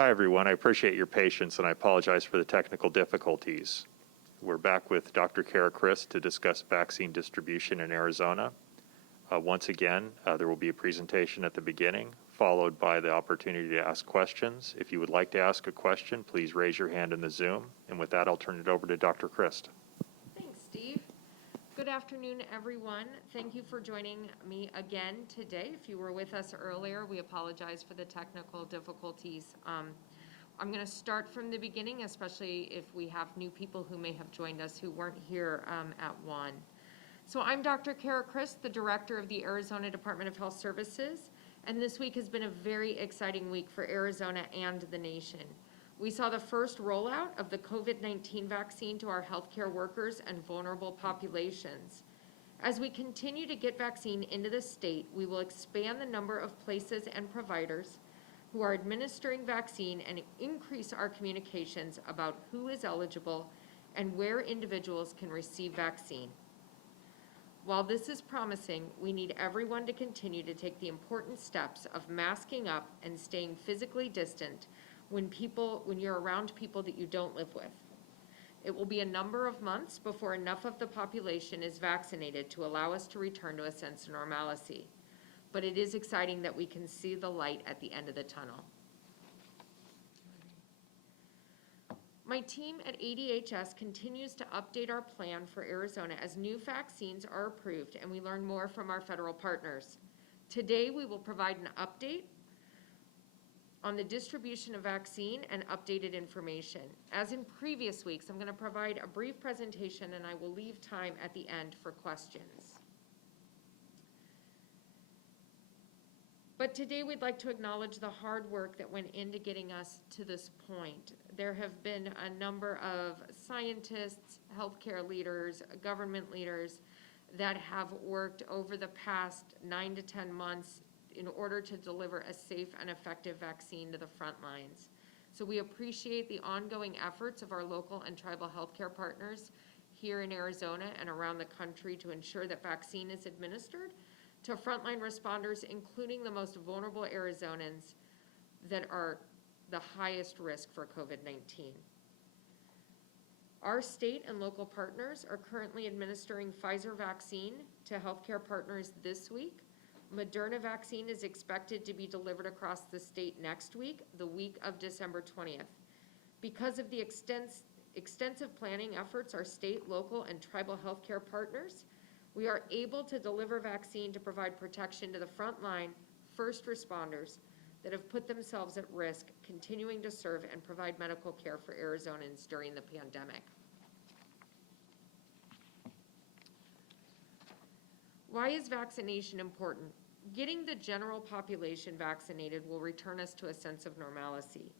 Hi, everyone. I appreciate your patience, and I apologize for the technical difficulties. We're back with Dr. Cara Christ to discuss vaccine distribution in Arizona. Once again, there will be a presentation at the beginning, followed by the opportunity to ask questions. If you would like to ask a question, please raise your hand in the Zoom. And with that, I'll turn it over to Dr. Christ. Thanks, Steve. Good afternoon, everyone. Thank you for joining me again today. If you were with us earlier, we apologize for the technical difficulties. I'm going to start from the beginning, especially if we have new people who may have joined us who weren't here at 1. So I'm Dr. Cara Christ, the Director of the Arizona Department of Health Services, and this week has been a very exciting week for Arizona and the nation. We saw the first rollout of the COVID-19 vaccine to our healthcare workers and vulnerable populations. As we continue to get vaccine into the state, we will expand the number of places and providers who are administering vaccine and increase our communications about who is eligible and where individuals can receive vaccine. While this is promising, we need everyone to continue to take the important steps of masking up and staying physically distant when you're around people that you don't live with. It will be a number of months before enough of the population is vaccinated to allow us to return to a sense of normalcy. But it is exciting that we can see the light at the end of the tunnel. My team at ADHS continues to update our plan for Arizona as new vaccines are approved and we learn more from our federal partners. Today, we will provide an update on the distribution of vaccine and updated information. As in previous weeks, I'm going to provide a brief presentation and I will leave time at the end for questions. But today we'd like to acknowledge the hard work that went into getting us to this point. There have been a number of scientists, healthcare leaders, government leaders that have worked over the past 9 to 10 months in order to deliver a safe and effective vaccine to the front lines. So we appreciate the ongoing efforts of our local and tribal healthcare partners here in Arizona and around the country to ensure that vaccine is administered to frontline responders, including the most vulnerable Arizonans that are the highest risk for COVID-19. Our state and local partners are currently administering Pfizer vaccine to healthcare partners this week. Moderna vaccine is expected to be delivered across the state next week, the week of December 20th. Because of the extensive planning efforts our state, local, and tribal healthcare partners, we are able to deliver vaccine to provide protection to the frontline first responders that have put themselves at risk, continuing to serve and provide medical care for Arizonans during the pandemic. Why is vaccination important? Getting the general population vaccinated will return us to a sense of normalcy,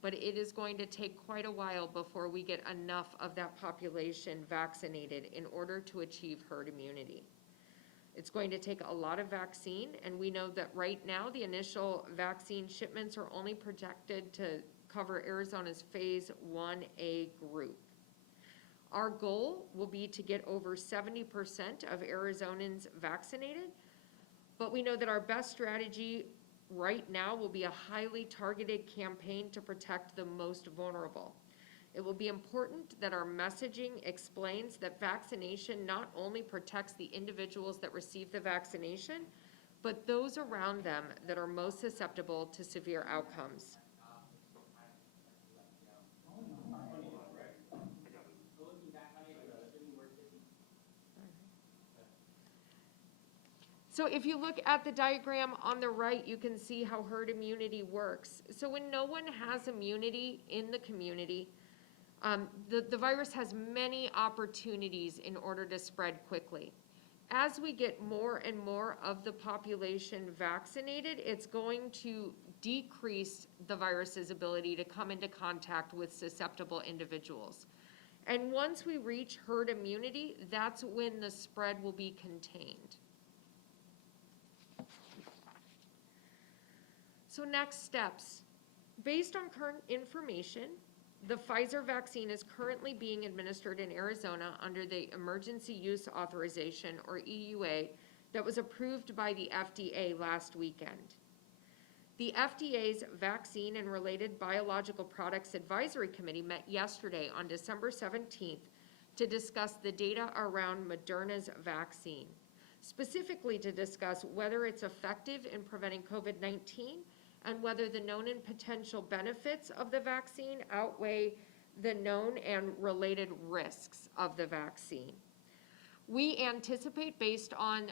but it is going to take quite a while before we get enough of that population vaccinated in order to achieve herd immunity. It's going to take a lot of vaccine, and we know that right now the initial vaccine shipments are only projected to cover Arizona's phase 1A group. Our goal will be to get over 70% of Arizonans vaccinated, but we know that our best strategy right now will be a highly targeted campaign to protect the most vulnerable. It will be important that our messaging explains that vaccination not only protects the individuals that receive the vaccination, but those around them that are most susceptible to severe outcomes. So if you look at the diagram on the right, you can see how herd immunity works. So when no one has immunity in the community, the virus has many opportunities in order to spread quickly. As we get more and more of the population vaccinated, it's going to decrease the virus's ability to come into contact with susceptible individuals. And once we reach herd immunity, that's when the spread will be contained. So next steps. Based on current information, the Pfizer vaccine is currently being administered in Arizona under the Emergency Use Authorization, or EUA, that was approved by the FDA last weekend. The FDA's Vaccine and Related Biological Products Advisory Committee met yesterday on December 17th to discuss the data around Moderna's vaccine, specifically to discuss whether it's effective in preventing COVID-19 and whether the known and potential benefits of the vaccine outweigh the known and related risks of the vaccine. We anticipate, based on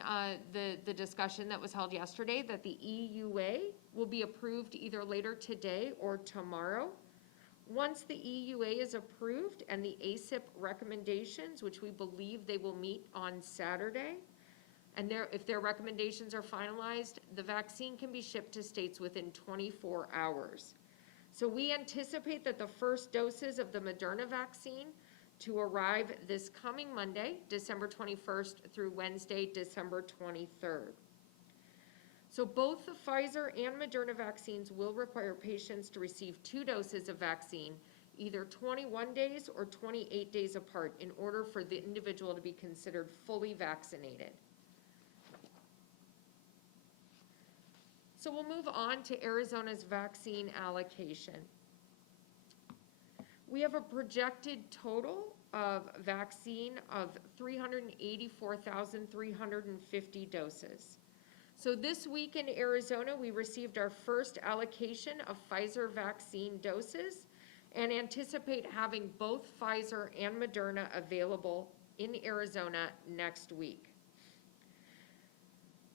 the discussion that was held yesterday, that the EUA will be approved either later today or tomorrow. Once the EUA is approved and the ACIP recommendations, which we believe they will meet on Saturday, and if their recommendations are finalized, the vaccine can be shipped to states within 24 hours. So we anticipate that the first doses of the Moderna vaccine to arrive this coming Monday, December 21st, through Wednesday, December 23rd. So both the Pfizer and Moderna vaccines will require patients to receive 2 doses of vaccine, either 21 days or 28 days apart, in order for the individual to be considered fully vaccinated. So we'll move on to Arizona's vaccine allocation. We have a projected total of vaccine of 384,350 doses. So this week in Arizona, we received our first allocation of Pfizer vaccine doses and anticipate having both Pfizer and Moderna available in Arizona next week.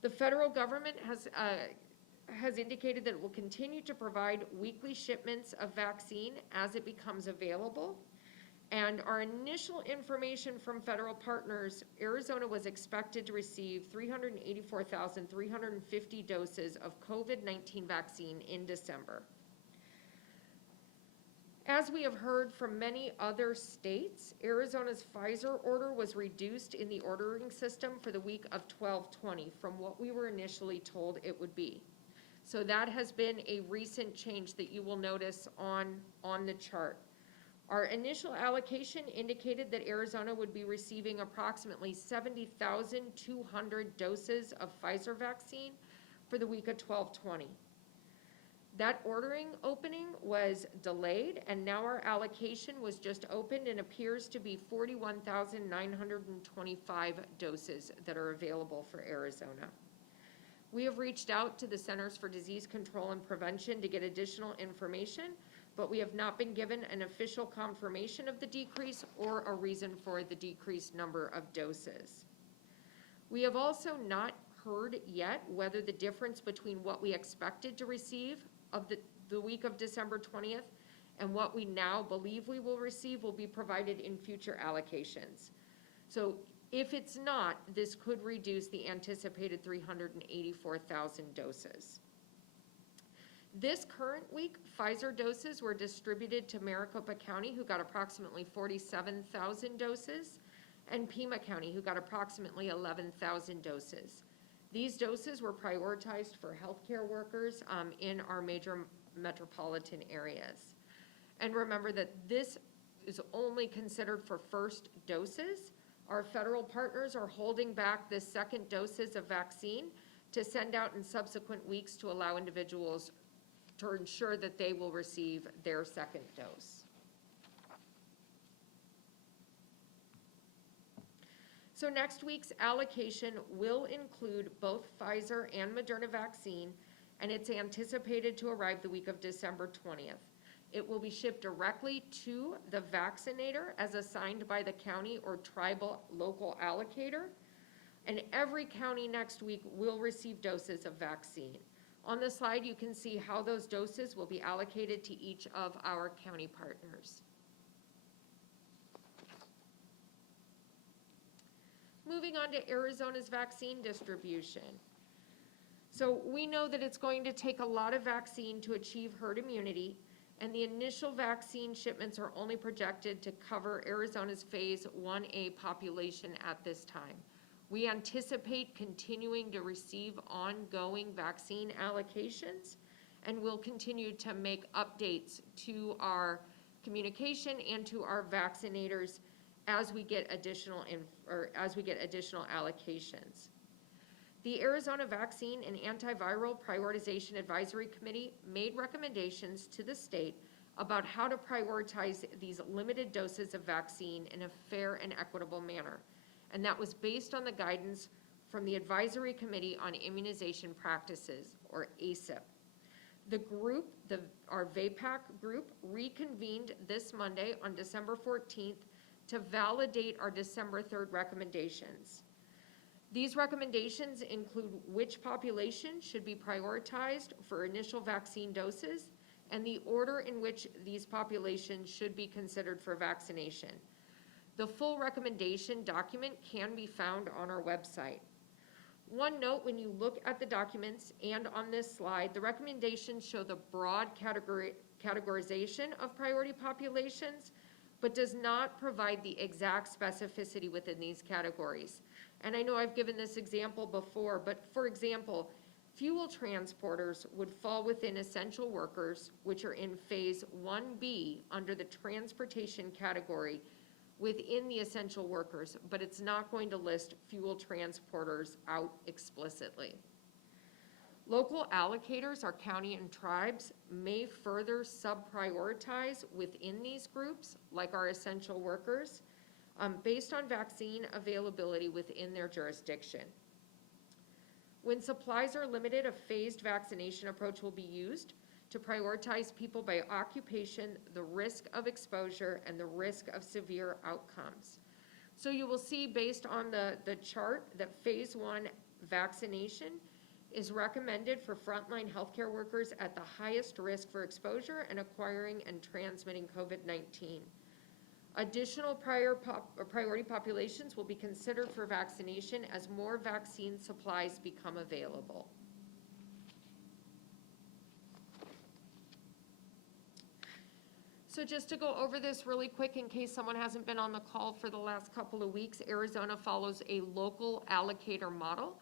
The federal government has indicated that it will continue to provide weekly shipments of vaccine as it becomes available. And our initial information from federal partners, Arizona was expected to receive 384,350 doses of COVID-19 vaccine in December. As we have heard from many other states, Arizona's Pfizer order was reduced in the ordering system for the week of 12/20 from what we were initially told it would be. So that has been a recent change that you will notice on the chart. Our initial allocation indicated that Arizona would be receiving approximately 70,200 doses of Pfizer vaccine for the week of 12/20. That ordering opening was delayed, and now our allocation was just opened and appears to be 41,925 doses that are available for Arizona. We have reached out to the Centers for Disease Control and Prevention to get additional information, but we have not been given an official confirmation of the decrease or a reason for the decreased number of doses. We have also not heard yet whether the difference between what we expected to receive of the week of December 20th and what we now believe we will receive will be provided in future allocations. So if it's not, this could reduce the anticipated 384,000 doses. This current week, Pfizer doses were distributed to Maricopa County, who got approximately 47,000 doses, and Pima County, who got approximately 11,000 doses. These doses were prioritized for healthcare workers in our major metropolitan areas. And remember that this is only considered for first doses. Our federal partners are holding back the second doses of vaccine to send out in subsequent weeks to allow individuals to ensure that they will receive their second dose. So next week's allocation will include both Pfizer and Moderna vaccine, and it's anticipated to arrive the week of December 20th. It will be shipped directly to the vaccinator as assigned by the county or tribal local allocator, and every county next week will receive doses of vaccine. On the slide, you can see how those doses will be allocated to each of our county partners. Moving on to Arizona's vaccine distribution. So we know that it's going to take a lot of vaccine to achieve herd immunity, and the initial vaccine shipments are only projected to cover Arizona's phase 1A population at this time. We anticipate continuing to receive ongoing vaccine allocations, and we'll continue to make updates to our communication and to our vaccinators as we get additional allocations. The Arizona Vaccine and Antiviral Prioritization Advisory Committee made recommendations to the state about how to prioritize these limited doses of vaccine in a fair and equitable manner. And that was based on the guidance from the Advisory Committee on Immunization Practices, or ACIP. The group, our VAPAC group, reconvened this Monday on December 14th to validate our December 3rd recommendations. These recommendations include which population should be prioritized for initial vaccine doses and the order in which these populations should be considered for vaccination. The full recommendation document can be found on our website. One note, when you look at the documents and on this slide, the recommendations show the broad categorization of priority populations, but does not provide the exact specificity within these categories. And I know I've given this example before, but for example, fuel transporters would fall within essential workers, which are in phase 1B under the transportation category within the essential workers, but it's not going to list fuel transporters out explicitly. Local allocators, our county and tribes, may further sub-prioritize within these groups, like our essential workers, based on vaccine availability within their jurisdiction. When supplies are limited, a phased vaccination approach will be used to prioritize people by occupation, the risk of exposure, and the risk of severe outcomes. So you will see based on the chart that phase 1 vaccination is recommended for frontline healthcare workers at the highest risk for exposure and acquiring and transmitting COVID-19. Additional priority populations will be considered for vaccination as more vaccine supplies become available. So just to go over this really quick in case someone hasn't been on the call for the last couple of weeks, Arizona follows a local allocator model.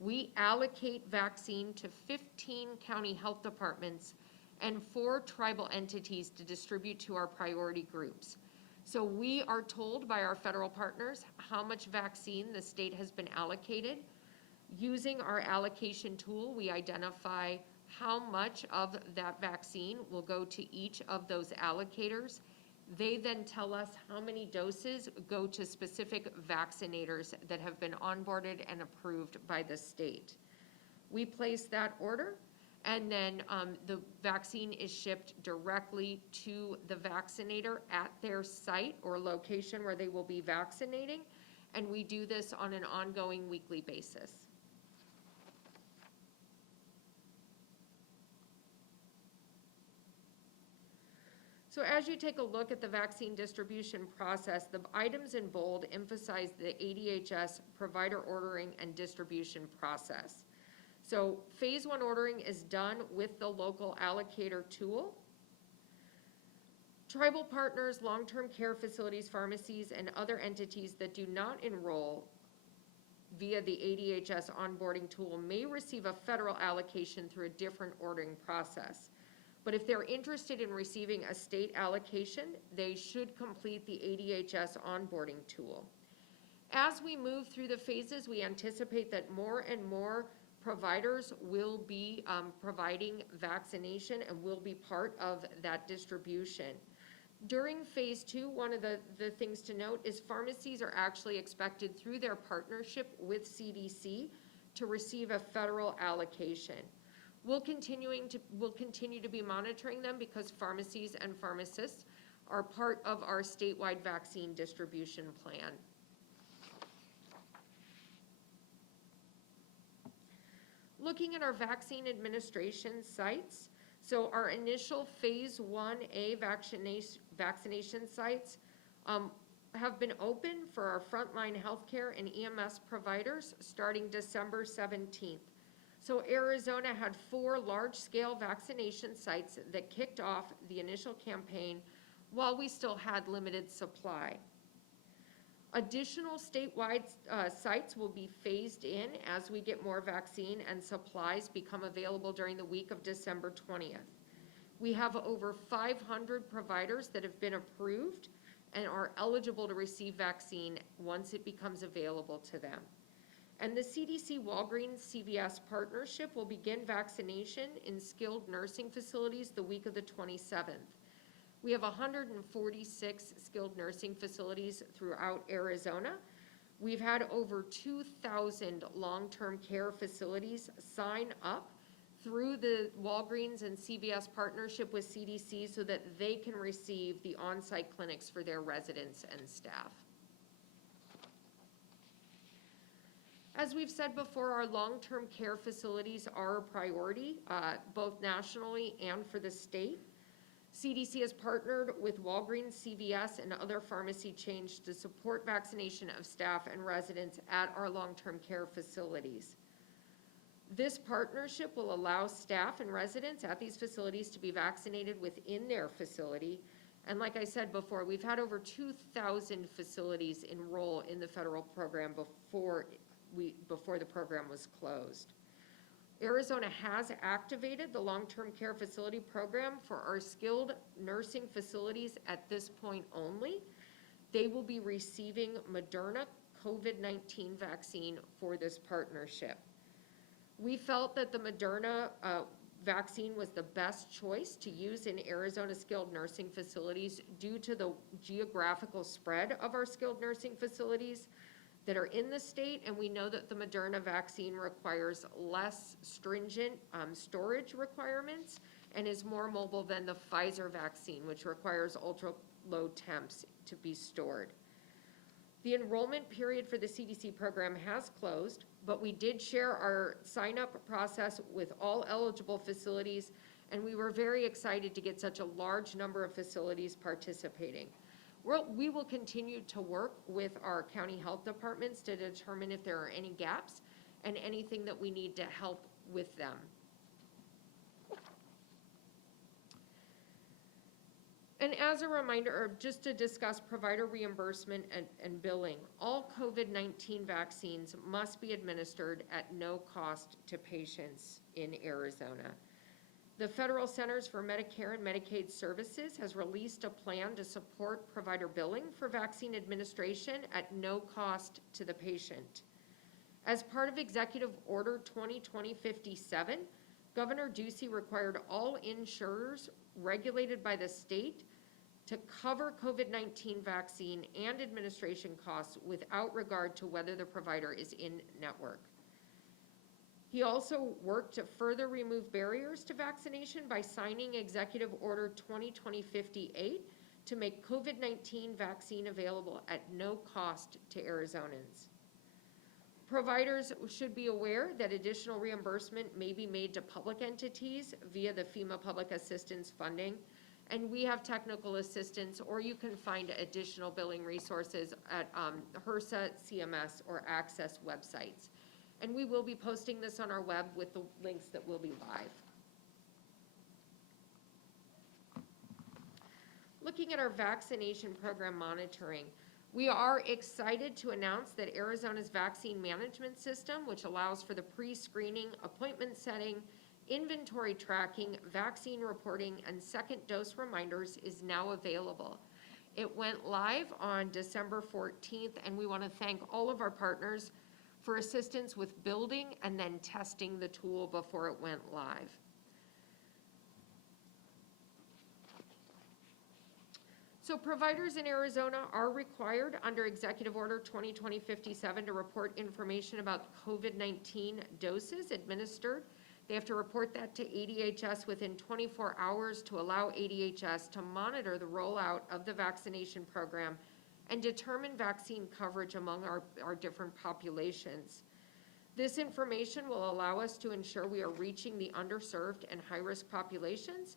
We allocate vaccine to 15 county health departments and 4 tribal entities to distribute to our priority groups. So we are told by our federal partners how much vaccine the state has been allocated. Using our allocation tool, we identify how much of that vaccine will go to each of those allocators. They then tell us how many doses go to specific vaccinators that have been onboarded and approved by the state. We place that order, and then the vaccine is shipped directly to the vaccinator at their site or location where they will be vaccinating, and we do this on an ongoing weekly basis. So as you take a look at the vaccine distribution process, the items in bold emphasize the ADHS provider ordering and distribution process. So phase 1 ordering is done with the local allocator tool. Tribal partners, long-term care facilities, pharmacies, and other entities that do not enroll via the ADHS onboarding tool may receive a federal allocation through a different ordering process. But if they're interested in receiving a state allocation, they should complete the ADHS onboarding tool. As we move through the phases, we anticipate that more and more providers will be providing vaccination and will be part of that distribution. During phase 2, one of the things to note is pharmacies are actually expected through their partnership with CDC to receive a federal allocation. We'll continue to be monitoring them because pharmacies and pharmacists are part of our statewide vaccine distribution plan. Looking at our vaccine administration sites, so our initial phase 1A vaccination sites have been open for our frontline healthcare and EMS providers starting December 17th. So Arizona had 4 large-scale vaccination sites that kicked off the initial campaign while we still had limited supply. Additional statewide sites will be phased in as we get more vaccine and supplies become available during the week of December 20th. We have over 500 providers that have been approved and are eligible to receive vaccine once it becomes available to them. And the CDC Walgreens CVS partnership will begin vaccination in skilled nursing facilities the week of the 27th. We have 146 skilled nursing facilities throughout Arizona. We've had over 2,000 long-term care facilities sign up through the Walgreens and CVS partnership with CDC so that they can receive the on-site clinics for their residents and staff. As we've said before, our long-term care facilities are a priority, both nationally and for the state. CDC has partnered with Walgreens, CVS, and other pharmacy chains to support vaccination of staff and residents at our long-term care facilities. This partnership will allow staff and residents at these facilities to be vaccinated within their facility. And like I said before, we've had over 2,000 facilities enroll in the federal program before the program was closed. Arizona has activated the long-term care facility program for our skilled nursing facilities at this point only. They will be receiving Moderna COVID-19 vaccine for this partnership. We felt that the Moderna vaccine was the best choice to use in Arizona skilled nursing facilities due to the geographical spread of our skilled nursing facilities that are in the state, and we know that the Moderna vaccine requires less stringent storage requirements and is more mobile than the Pfizer vaccine, which requires ultra low temps to be stored. The enrollment period for the CDC program has closed, but we did share our sign-up process with all eligible facilities, and we were very excited to get such a large number of facilities participating. We will continue to work with our county health departments to determine if there are any gaps and anything that we need to help with them. And as a reminder, or just to discuss provider reimbursement and billing, all COVID-19 vaccines must be administered at no cost to patients in Arizona. The Federal Centers for Medicare and Medicaid Services has released a plan to support provider billing for vaccine administration at no cost to the patient. As part of Executive Order 2020-57, Governor Ducey required all insurers regulated by the state to cover COVID-19 vaccine and administration costs without regard to whether the provider is in network. He also worked to further remove barriers to vaccination by signing Executive Order 2020-58 to make COVID-19 vaccine available at no cost to Arizonans. Providers should be aware that additional reimbursement may be made to public entities via the FEMA Public Assistance funding, and we have technical assistance, or you can find additional billing resources at HRSA, CMS, or Access websites. And we will be posting this on our web with the links that will be live. Looking at our vaccination program monitoring, we are excited to announce that Arizona's vaccine management system, which allows for the pre-screening, appointment setting, inventory tracking, vaccine reporting, and second dose reminders, is now available. It went live on December 14th, and we want to thank all of our partners for assistance with building and then testing the tool before it went live. So providers in Arizona are required under Executive Order 2020-57 to report information about COVID-19 doses administered. They have to report that to ADHS within 24 hours to allow ADHS to monitor the rollout of the vaccination program and determine vaccine coverage among our different populations. This information will allow us to ensure we are reaching the underserved and high-risk populations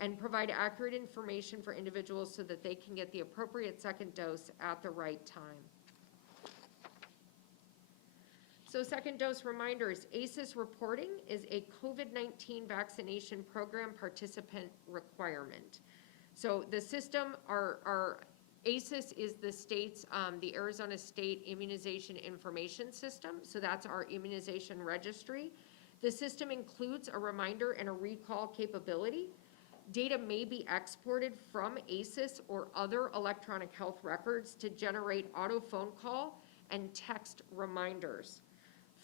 and provide accurate information for individuals so that they can get the appropriate second dose at the right time. So second dose reminders, ACES reporting is a COVID-19 vaccination program participant requirement. So the system, our ACES is the state's, the Arizona State Immunization Information System. So that's our immunization registry. The system includes a reminder and a recall capability. Data may be exported from ACES or other electronic health records to generate auto phone call and text reminders.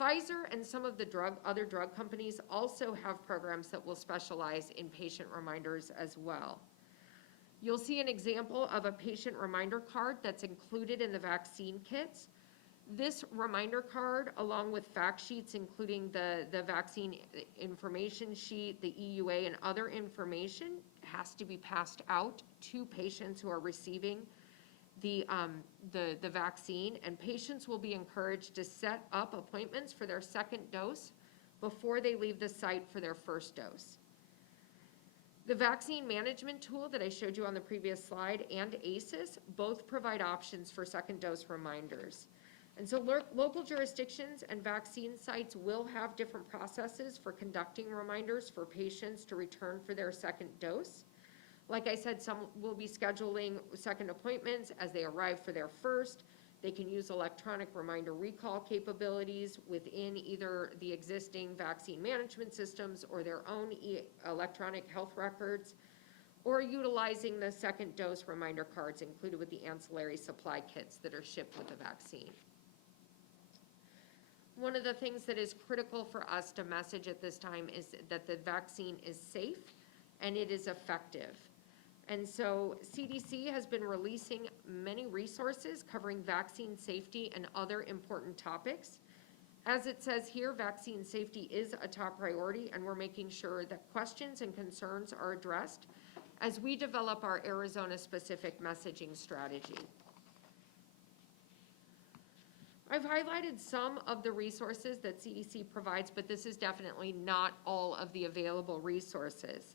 Pfizer and some of the other drug companies also have programs that will specialize in patient reminders as well. You'll see an example of a patient reminder card that's included in the vaccine kits. This reminder card, along with fact sheets, including the vaccine information sheet, the EUA, and other information, has to be passed out to patients who are receiving the vaccine, and patients will be encouraged to set up appointments for their second dose before they leave the site for their first dose. The vaccine management tool that I showed you on the previous slide and ACES both provide options for second dose reminders. And so local jurisdictions and vaccine sites will have different processes for conducting reminders for patients to return for their second dose. Like I said, some will be scheduling second appointments as they arrive for their first. They can use electronic reminder recall capabilities within either the existing vaccine management systems or their own electronic health records, or utilizing the second dose reminder cards included with the ancillary supply kits that are shipped with the vaccine. One of the things that is critical for us to message at this time is that the vaccine is safe and it is effective. And so CDC has been releasing many resources covering vaccine safety and other important topics. As it says here, vaccine safety is a top priority, and we're making sure that questions and concerns are addressed as we develop our Arizona-specific messaging strategy. I've highlighted some of the resources that CDC provides, but this is definitely not all of the available resources.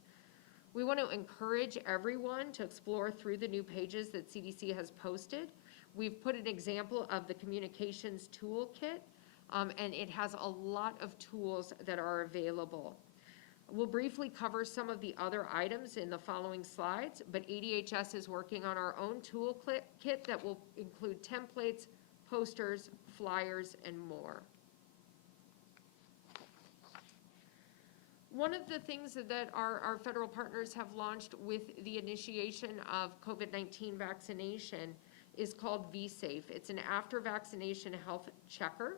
We want to encourage everyone to explore through the new pages that CDC has posted. We've put an example of the communications toolkit, and it has a lot of tools that are available. We'll briefly cover some of the other items in the following slides, but ADHS is working on our own toolkit that will include templates, posters, flyers, and more. One of the things that our federal partners have launched with the initiation of COVID-19 vaccination is called vSafe. It's an after-vaccination health checker.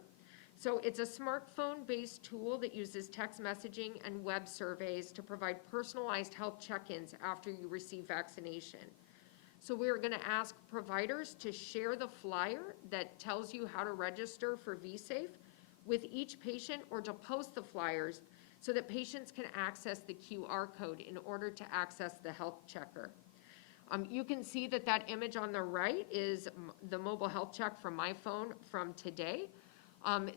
So it's a smartphone-based tool that uses text messaging and web surveys to provide personalized health check-ins after you receive vaccination. So we're going to ask providers to share the flyer that tells you how to register for vSafe with each patient, or to post the flyers so that patients can access the QR code in order to access the health checker. You can see that image on the right is the mobile health check from my phone from today.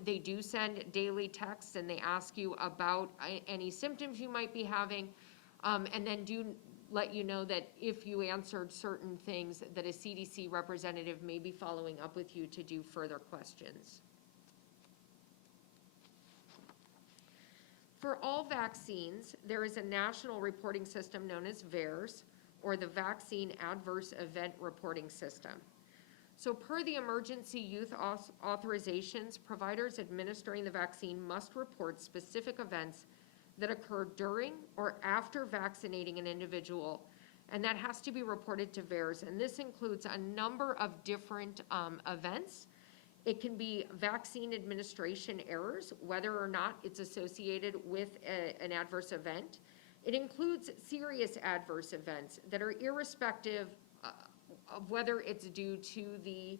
They do send daily texts, and they ask you about any symptoms you might be having, and then do let you know that if you answered certain things, that a CDC representative may be following up with you to do further questions. For all vaccines, there is a national reporting system known as VAERS, or the Vaccine Adverse Event Reporting System. So per the emergency use authorizations, providers administering the vaccine must report specific events that occur during or after vaccinating an individual, and that has to be reported to VAERS. And this includes a number of different events. It can be vaccine administration errors, whether or not it's associated with an adverse event. It includes serious adverse events that are irrespective of whether it's due to the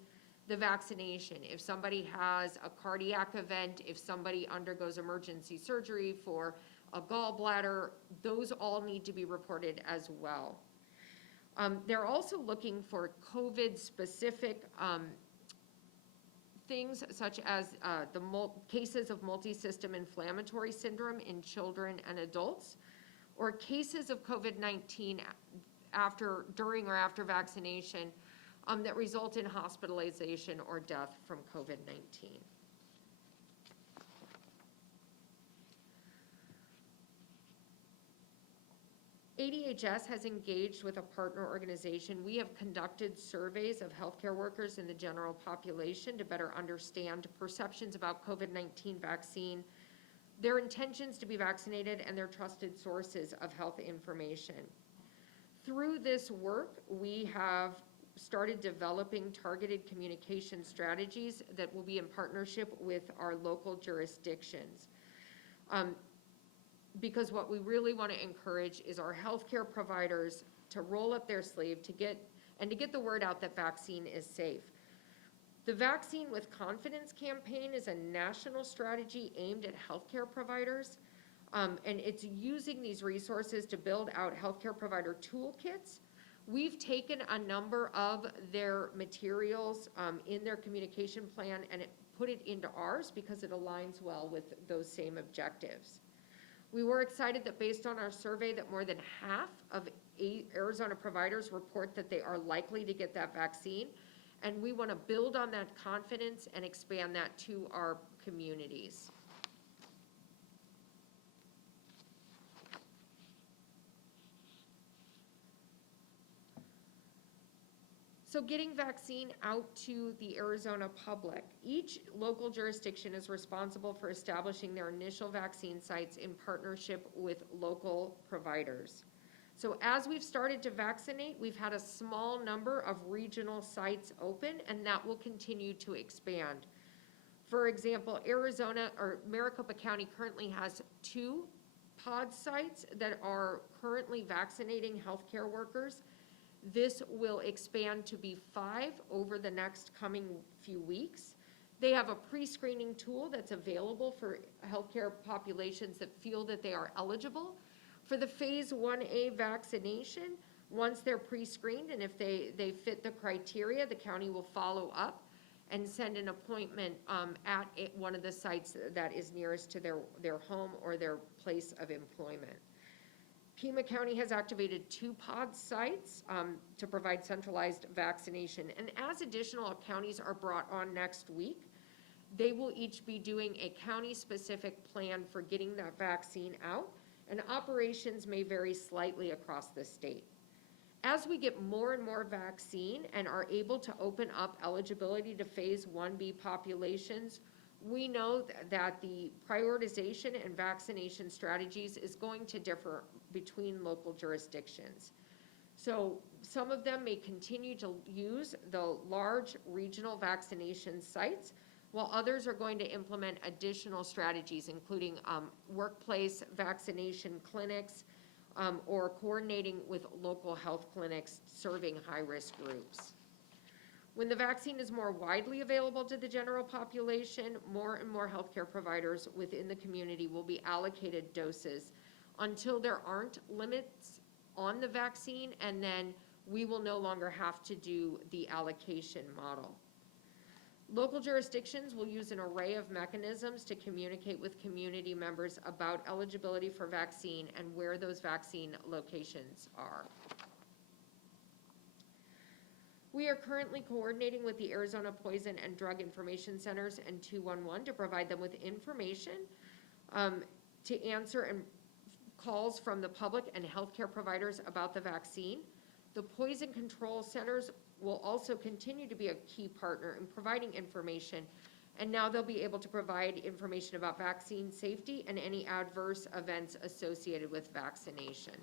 vaccination. If somebody has a cardiac event, if somebody undergoes emergency surgery for a gallbladder, those all need to be reported as well. They're also looking for COVID-specific things such as the cases of multi-system inflammatory syndrome in children and adults, or cases of COVID-19 during or after vaccination that result in hospitalization or death from COVID-19. ADHS has engaged with a partner organization. We have conducted surveys of healthcare workers in the general population to better understand perceptions about COVID-19 vaccine, their intentions to be vaccinated, and their trusted sources of health information. Through this work, we have started developing targeted communication strategies that will be in partnership with our local jurisdictions. Because what we really want to encourage is our healthcare providers to roll up their sleeve to get the word out that vaccine is safe. The Vaccine with Confidence campaign is a national strategy aimed at healthcare providers, and it's using these resources to build out healthcare provider toolkits. We've taken a number of their materials in their communication plan and put it into ours because it aligns well with those same objectives. We were excited that based on our survey that more than half of Arizona providers report that they are likely to get that vaccine, and we want to build on that confidence and expand that to our communities. So getting vaccine out to the Arizona public. Each local jurisdiction is responsible for establishing their initial vaccine sites in partnership with local providers. So as we've started to vaccinate, we've had a small number of regional sites open, and that will continue to expand. For example, Maricopa County currently has 2 pod sites that are currently vaccinating healthcare workers. This will expand to be 5 over the next coming few weeks. They have a pre-screening tool that's available for healthcare populations that feel that they are eligible. For the phase 1A vaccination, once they're pre-screened and if they fit the criteria, the county will follow up and send an appointment at one of the sites that is nearest to their home or their place of employment. Pima County has activated 2 pod sites to provide centralized vaccination. And as additional counties are brought on next week, they will each be doing a county-specific plan for getting that vaccine out, and operations may vary slightly across the state. As we get more and more vaccine and are able to open up eligibility to phase 1B populations, we know that the prioritization and vaccination strategies is going to differ between local jurisdictions. So some of them may continue to use the large regional vaccination sites, while others are going to implement additional strategies, including workplace vaccination clinics or coordinating with local health clinics serving high-risk groups. When the vaccine is more widely available to the general population, more and more healthcare providers within the community will be allocated doses until there aren't limits on the vaccine, and then we will no longer have to do the allocation model. Local jurisdictions will use an array of mechanisms to communicate with community members about eligibility for vaccine and where those vaccine locations are. We are currently coordinating with the Arizona Poison and Drug Information Centers and 211 to provide them with information to answer and calls from the public and healthcare providers about the vaccine. The Poison Control Centers will also continue to be a key partner in providing information, and now they'll be able to provide information about vaccine safety and any adverse events associated with vaccination.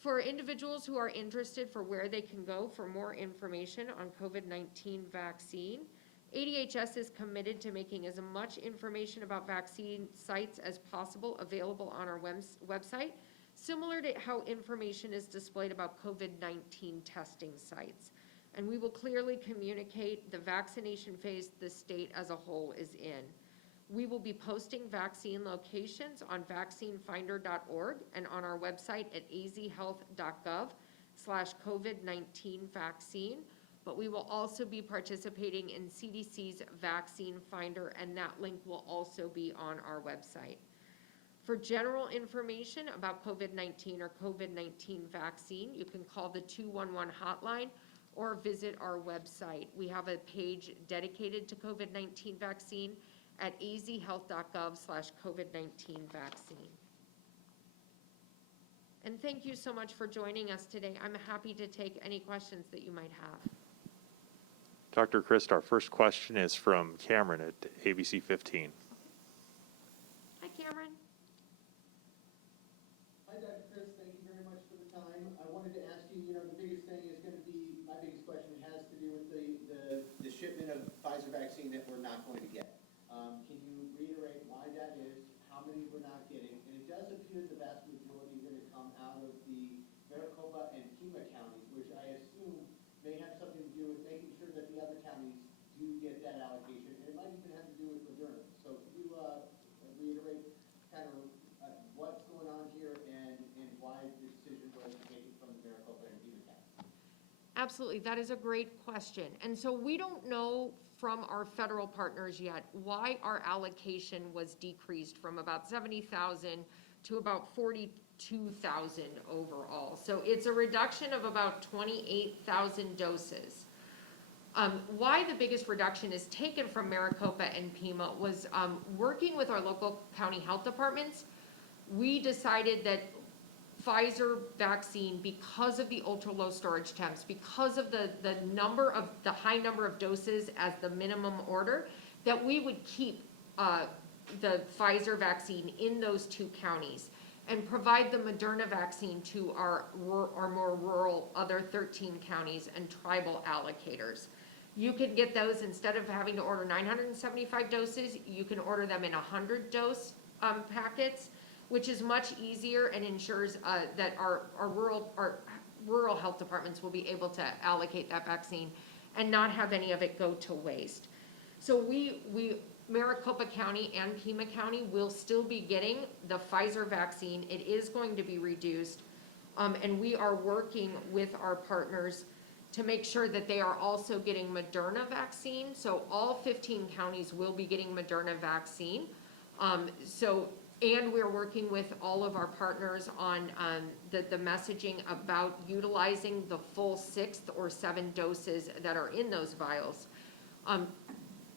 For individuals who are interested for where they can go for more information on COVID-19 vaccine, ADHS is committed to making as much information about vaccine sites as possible available on our website, similar to how information is displayed about COVID-19 testing sites. And we will clearly communicate the vaccination phase the state as a whole is in. We will be posting vaccine locations on vaccinefinder.org and on our website at azhealth.gov/COVID-19 vaccine, but we will also be participating in CDC's Vaccine Finder, and that link will also be on our website. For general information about COVID-19 or COVID-19 vaccine, you can call the 211 hotline or visit our website. We have a page dedicated to COVID-19 vaccine at azhealth.gov/COVID-19 vaccine. And thank you so much for joining us today. I'm happy to take any questions that you might have. Dr. Christ, our first question is from Cameron at ABC 15. Hi, Cameron. Hi, Dr. Chris. Thank you vaccine that we're not going to get. Can you reiterate why that is, how many we're not getting? And it does appear the vast majority are going to come out of the Maricopa and Pima counties, which I assume may have something to do with making sure that the other counties do get that allocation. And it might even have to do with Moderna. So can you reiterate kind of what's going on here and why the decision was to take it from the Maricopa and Pima counties? Absolutely, that is a great question. And so we don't know from our federal partners yet why our allocation was decreased from about 70,000 to about 42,000 overall. So it's a reduction of about 28,000 doses. Why the biggest reduction is taken from Maricopa and Pima was working with our local county health departments. We decided that Pfizer vaccine, because of the ultra low storage temps, because of the high number of doses as the minimum order, that we would keep the Pfizer vaccine in those two counties and provide the Moderna vaccine to our more rural other 13 counties and tribal allocators. You can get those, instead of having to order 975 doses, you can order them in 100 dose packets, which is much easier and ensures that our rural health departments will be able to allocate that vaccine and not have any of it go to waste. So Maricopa County and Pima County will still be getting the Pfizer vaccine. It is going to be reduced, and we are working with our partners to make sure that they are also getting Moderna vaccine. So all 15 counties will be getting Moderna vaccine. And we're working with all of our partners on the messaging about utilizing the full 6 or 7 doses that are in those vials.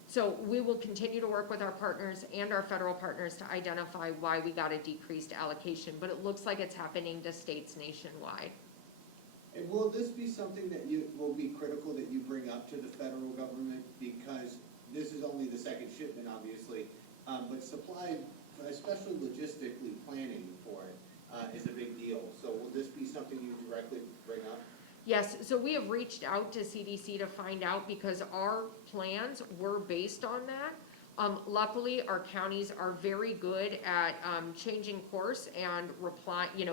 So we will continue to work with our partners and our federal partners to identify why we got a decreased allocation, but it looks like it's happening to states nationwide. And will this be something that will be critical that you bring up to the federal government? Because this is only the second shipment, obviously, but supply, especially logistically planning for it, is a big deal. So will this be something you directly bring up? Yes, so we have reached out to CDC to find out, because our plans were based on that. Luckily, our counties are very good at changing course and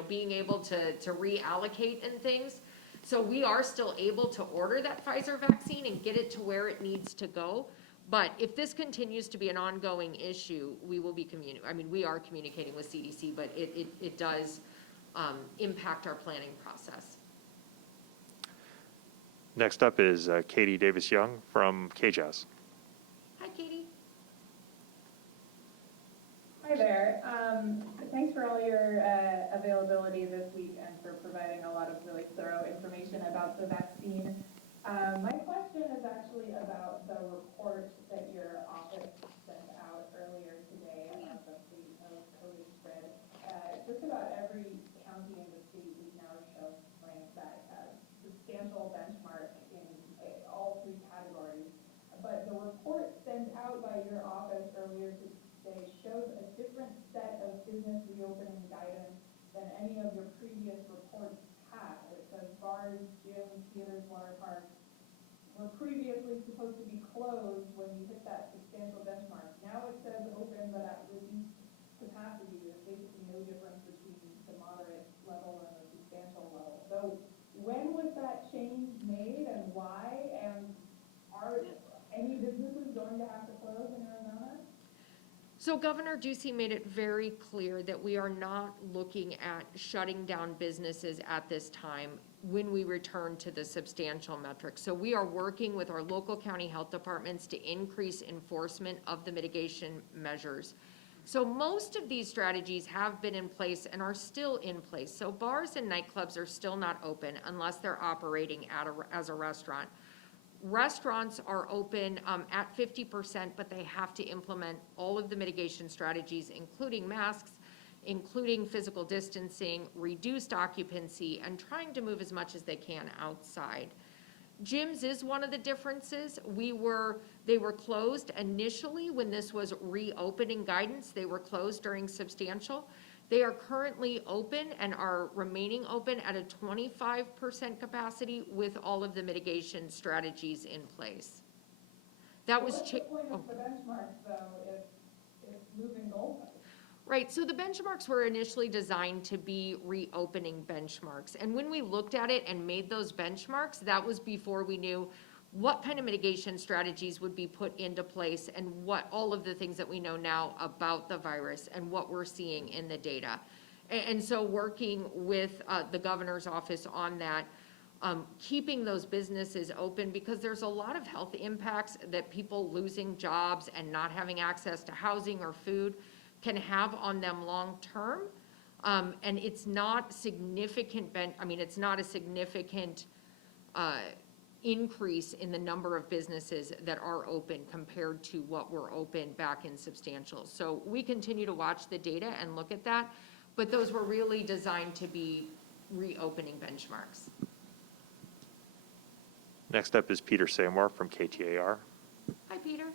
being able to reallocate and things. So we are still able to order that Pfizer vaccine and get it to where it needs to go. But if this continues to be an ongoing issue, we will be we are communicating with CDC, but it does impact our planning process. Next up is Katie Davis-Young from KJAS. Hi, Katie. Hi there. Thanks for all your availability this week and for providing a lot of really thorough information about the vaccine. My question is actually about the report that your office sent out earlier today about the state of COVID spread. Just about every county in the state is now showing that substantial benchmark in all 3 categories. But the report sent out by your office earlier today shows a different set of business reopening guidance than any of your previous reports had. It says bars, gyms, theaters, water parks were previously supposed to be closed when you hit that substantial benchmark. Now it says open but at reduced capacity. There's basically no difference between the moderate level and the substantial level. So when was that change made and why? And are any businesses going to have to close in Arizona? So Governor Ducey made it very clear that we are not looking at shutting down businesses at this time when we return to the substantial metrics. So we are working with our local county health departments to increase enforcement of the mitigation measures. So most of these strategies have been in place and are still in place. So bars and nightclubs are still not open unless they're operating as a restaurant. Restaurants are open at 50%, but they have to implement all of the mitigation strategies, including masks, including physical distancing, reduced occupancy, and trying to move as much as they can outside. Gyms is one of the differences. They were closed initially when this was reopening guidance. They were closed during substantial. They are currently open and are remaining open at a 25% capacity with all of the mitigation strategies in place. That was. What's the point of the benchmarks, though, if moving goalposts? Right, so the benchmarks were initially designed to be reopening benchmarks. And when we looked at it and made those benchmarks, that was before we knew what kind of mitigation strategies would be put into place and what all of the things that we know now about the virus and what we're seeing in the data. And so working with the governor's office on that, keeping those businesses open, because there's a lot of health impacts that people losing jobs and not having access to housing or food can have on them long-term. And it's not significant, it's not a significant increase in the number of businesses that are open compared to what were open back in substantial. So we continue to watch the data and look at that, but those were really designed to be reopening benchmarks. Next up is Peter Samore from KTAR. Hi, Peter.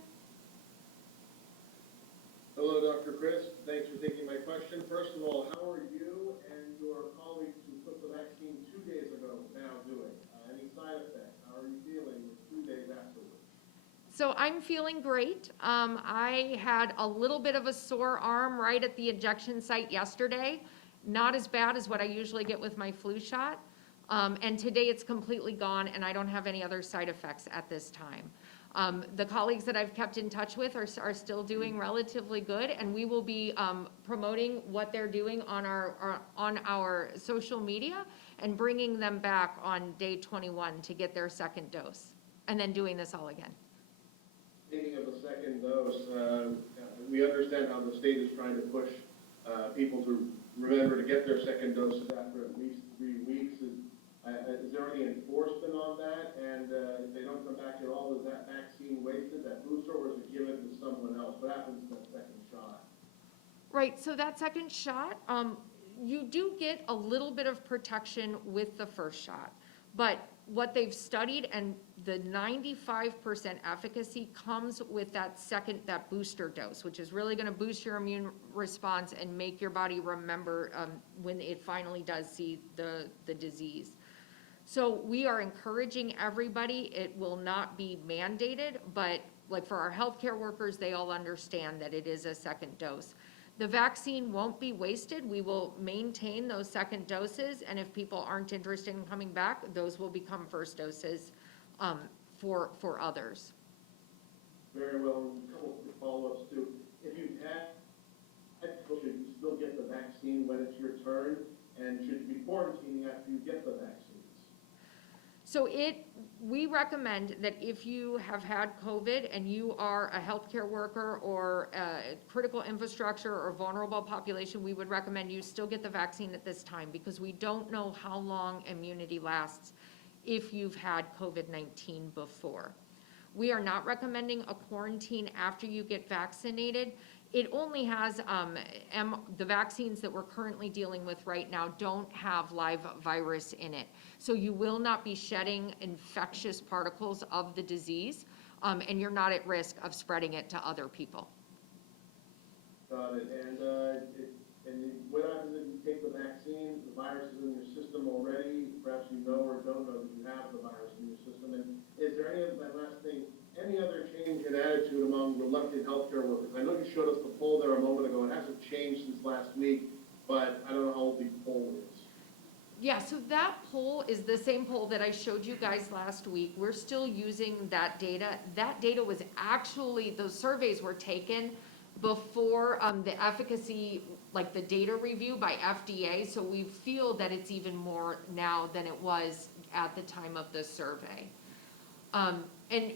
Hello, Dr. Christ. Thanks for taking my question. First of all, how are you and your colleagues who took the vaccine 2 days ago now doing? Any side effects? How are you feeling with 2 days afterwards? So I'm feeling great. I had a little bit of a sore arm right at the injection site yesterday. Not as bad as what I usually get with my flu shot. And today it's completely gone and I don't have any other side effects at this time. The colleagues that I've kept in touch with are still doing relatively good, and we will be promoting what they're doing on our social media and bringing them back on day 21 to get their second dose, and then doing this all again. Speaking of the second dose, we understand how the state is trying to push people to remember to get their second doses after at least 3 weeks. Is there any enforcement on that? And if they don't come back at all, is that vaccine wasted, that booster, or is it given to someone else? What happens to that second shot? Right, so that second shot, you do get a little bit of protection with the first shot. But what they've studied, and the 95% efficacy comes with that booster dose, which is really gonna boost your immune response and make your body remember when it finally does see the disease. So we are encouraging everybody. It will not be mandated, but like for our healthcare workers, they all understand that it is a second dose. The vaccine won't be wasted. We will maintain those second doses, and if people aren't interested in coming back, those will become first doses for others. Very well. A couple of follow-ups too. If you've had, should you still get the vaccine when it's your turn? And should you be quarantining after you get the vaccines? So we recommend that if you have had COVID and you are a healthcare worker or a critical infrastructure or vulnerable population, we would recommend you still get the vaccine at this time, because we don't know how long immunity lasts if you've had COVID-19 before. We are not recommending a quarantine after you get vaccinated. It only has, the vaccines that we're currently dealing with right now don't have live virus in it. So you will not be shedding infectious particles of the disease, and you're not at risk of spreading it to other people. Got it. And what happens if you take the vaccine, the virus is in your system already, perhaps you know or don't know that you have the virus in your system, and is there any other change in attitude among reluctant healthcare workers? I know you showed us the poll there a moment ago. It hasn't changed since last week, but I don't know how old the poll is. Yeah, so that poll is the same poll that I showed you guys last week. We're still using that data. That data was actually, those surveys were taken before the efficacy, like the data review by FDA, so we feel that it's even more now than it was at the time of the survey. And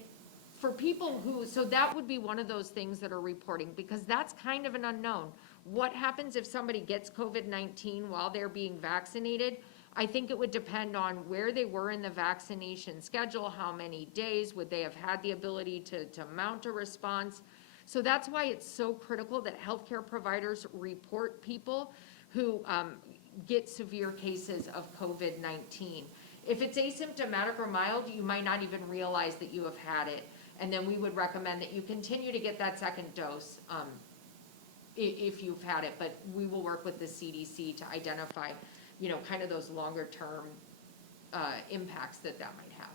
for people so that would be one of those things that are reporting, because that's kind of an unknown. What happens if somebody gets COVID-19 while they're being vaccinated? I think it would depend on where they were in the vaccination schedule, how many days, would they have had the ability to mount a response? So that's why it's so critical that healthcare providers report people who get severe cases of COVID-19. If it's asymptomatic or mild, you might not even realize that you have had it. And then we would recommend that you continue to get that second dose if you've had it. But we will work with the CDC to identify, kind of those longer term impacts that might have.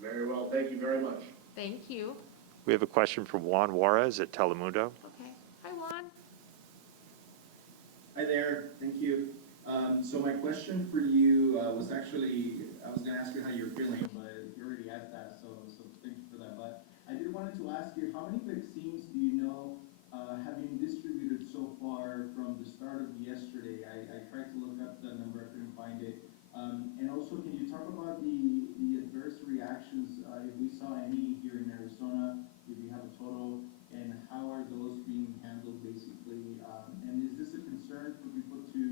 Very well. Thank you very much. Thank you. We have a question from Juan Juarez at Telemundo. Okay. Hi, Juan. Hi there, thank you. So my question for you was actually, I was gonna ask you how you're feeling, but you already asked that, so thank you for that. But I did wanted to ask you, how many vaccines do you know have been distributed so far from the start of yesterday? I tried to look up the number, I couldn't find it. And also, can you talk about the adverse reactions, if we saw any here in Arizona, if you have a total, and how are those being handled basically? And is this a concern for people to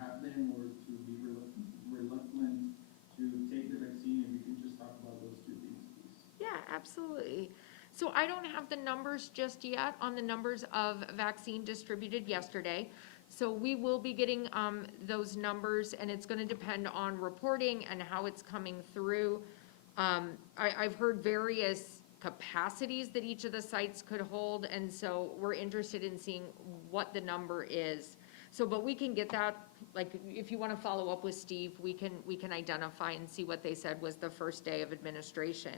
have them or to be reluctant to take the vaccine? If you can just talk about those two things, please. Yeah, absolutely. So I don't have the numbers just yet on the numbers of vaccine distributed yesterday. So we will be getting those numbers, and it's going to depend on reporting and how it's coming through. I've heard various capacities that each of the sites could hold, and so we're interested in seeing what the number is. So, but we can get that, like, if you want to follow up with Steve, we can identify and see what they said was the first day of administration.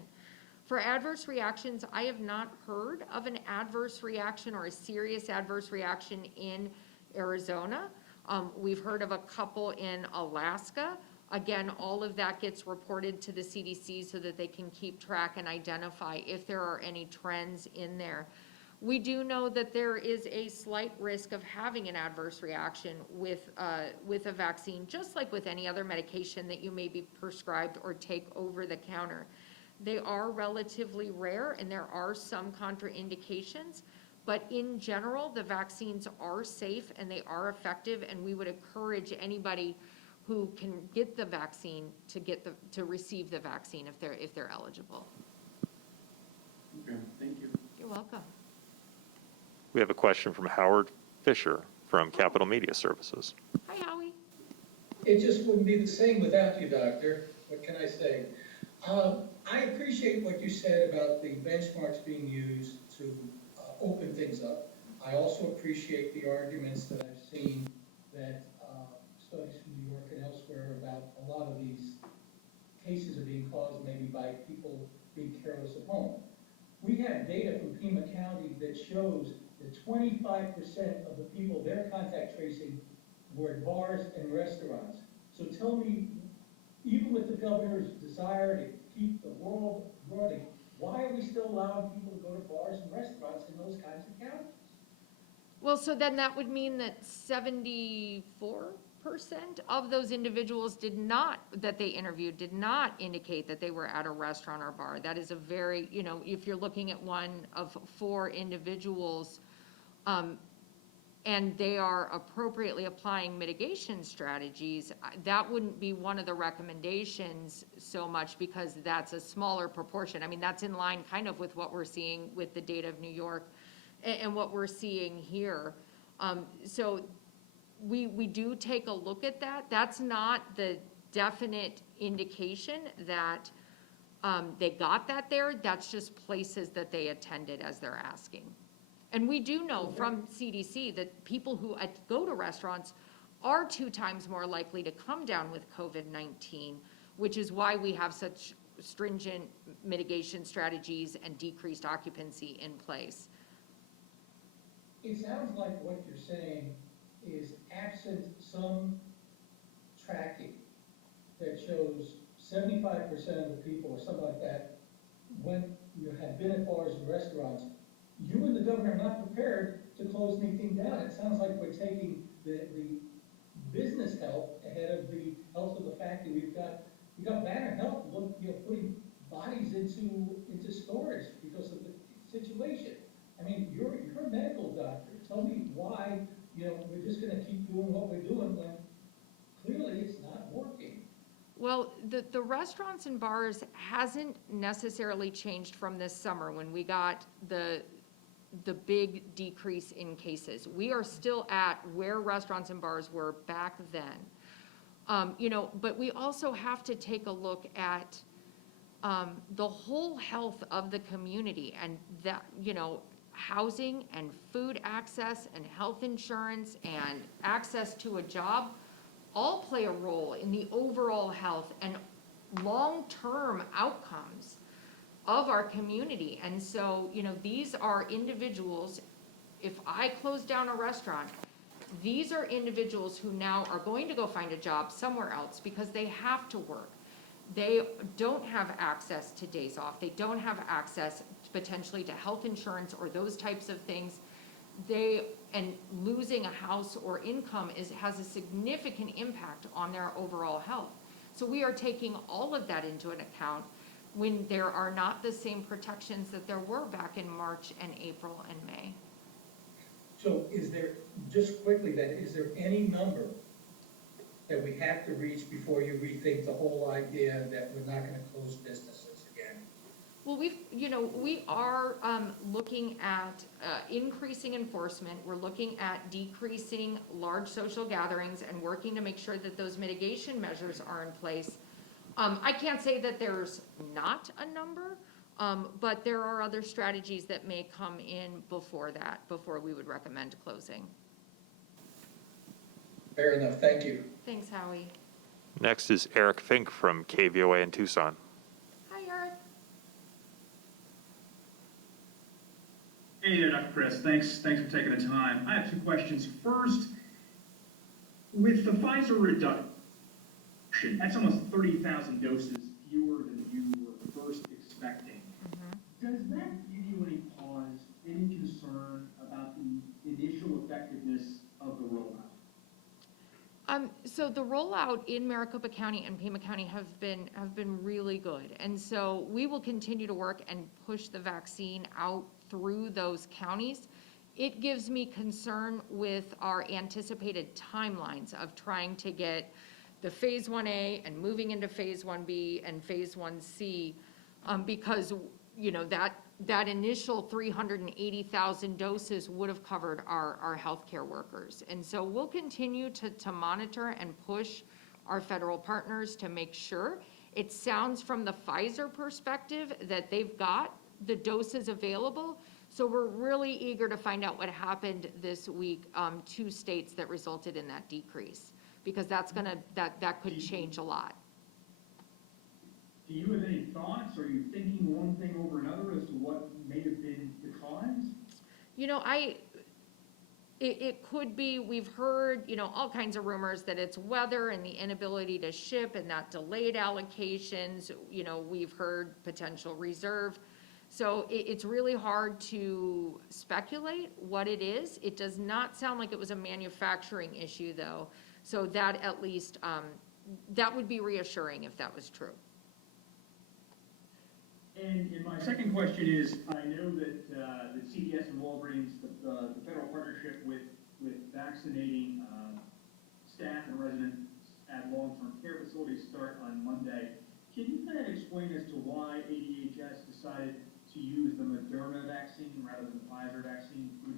For adverse reactions, I have not heard of an adverse reaction or a serious adverse reaction in Arizona. We've heard of a couple in Alaska. Again, all of that gets reported to the CDC so that they can keep track and identify if there are any trends in there. We do know that there is a slight risk of having an adverse reaction with a vaccine, just like with any other medication that you may be prescribed or take over the counter. They are relatively rare, and there are some contraindications, but in general, the vaccines are safe and they are effective, and we would encourage anybody who can get the vaccine to receive the vaccine if they're eligible. Okay, thank you. You're welcome. We have a question from Howard Fisher from Capital Media Services. Hi, Howie. It just wouldn't be the same without you, Doctor. What can I say? I appreciate what you said about the benchmarks being used to open things up. I also appreciate the arguments that I've seen that studies from New York and elsewhere about a lot of these cases are being caused maybe by people being careless at home. We have data from Pima County that shows that 25% of the people they're contact tracing were at bars and restaurants. So tell me, even with the governor's desire to keep the world running, why are we still allowing people to go to bars and restaurants in those kinds of counties? Well, so then that would mean that 74% of those individuals that they interviewed did not indicate that they were at a restaurant or bar. That is a very, if you're looking at one of 4 individuals, and they are appropriately applying mitigation strategies, that wouldn't be one of the recommendations so much because that's a smaller proportion. I mean, that's in line kind of with what we're seeing with the data of New York and what we're seeing here. So we do take a look at that. That's not the definite indication that they got that there. That's just places that they attended as they're asking. And we do know from CDC that people who go to restaurants are 2 times more likely to come down with COVID-19, which is why we have such stringent mitigation strategies and decreased occupancy in place. It sounds like what you're saying is absent some tracking that shows 75% of the people or something like that when you had been at bars and restaurants, you and the governor are not prepared to close anything down. It sounds like we're taking the business health ahead of the health of the fact that we've got Banner Health putting bodies into storage because of the situation. I mean, you're a medical doctor. Tell me why we're just going to keep doing what we're doing when clearly it's not working. Well, the restaurants and bars hasn't necessarily changed from this summer when we got the big decrease in cases. We are still at where restaurants and bars were back then. But we also have to take a look at the whole health of the community and that, housing and food access and health insurance and access to a job all play a role in the overall health and long-term outcomes of our community. And so, these are individuals, if I close down a restaurant, these are individuals who now are going to go find a job somewhere else because they have to work. They don't have access to days off. They don't have access potentially to health insurance or those types of things. And losing a house or income has a significant impact on their overall health. So we are taking all of that into an account when there are not the same protections that there were back in March and April and May. So is there, just quickly then, is there any number that we have to reach before you rethink the whole idea that we're not gonna close businesses again? Well, we are looking at increasing enforcement. We're looking at decreasing large social gatherings and working to make sure that those mitigation measures are in place. I can't say that there's not a number, but there are other strategies that may come in before we would recommend closing. Fair enough, thank you. Thanks, Howie. Next is Eric Fink from KVOA in Tucson. Hi, Eric. Hey there, Dr. Chris. Thanks for taking the time. I have two questions. First, with the Pfizer reduction, that's almost 30,000 doses fewer than you were first expecting. Does that give you any pause, any concern about the initial effectiveness of the rollout? So the rollout in Maricopa County and Pima County have been really good. And so we will continue to work and push the vaccine out through those counties. It gives me concern with our anticipated timelines of trying to get the phase 1A and moving into phase 1B and phase 1C, because, that initial 380,000 doses would have covered our healthcare workers. And so we'll continue to monitor and push our federal partners to make sure. It sounds from the Pfizer perspective that they've got the doses available. So we're really eager to find out what happened this week, 2 states that resulted in that decrease, because that could change a lot. Do you have any thoughts? Are you thinking one thing over another as to what may have been the cause? It could be, we've heard, all kinds of rumors that it's weather and the inability to ship and that delayed allocations. We've heard potential reserve. So it's really hard to speculate what it is. It does not sound like it was a manufacturing issue, though. So that at least, that would be reassuring if that was true. And my second question is, I know that CVS and Walgreens, the federal partnership with vaccinating staff and residents at long-term care facilities start on Monday. Can you kind of explain as to why ADHS decided to use the Moderna vaccine rather than the Pfizer vaccine for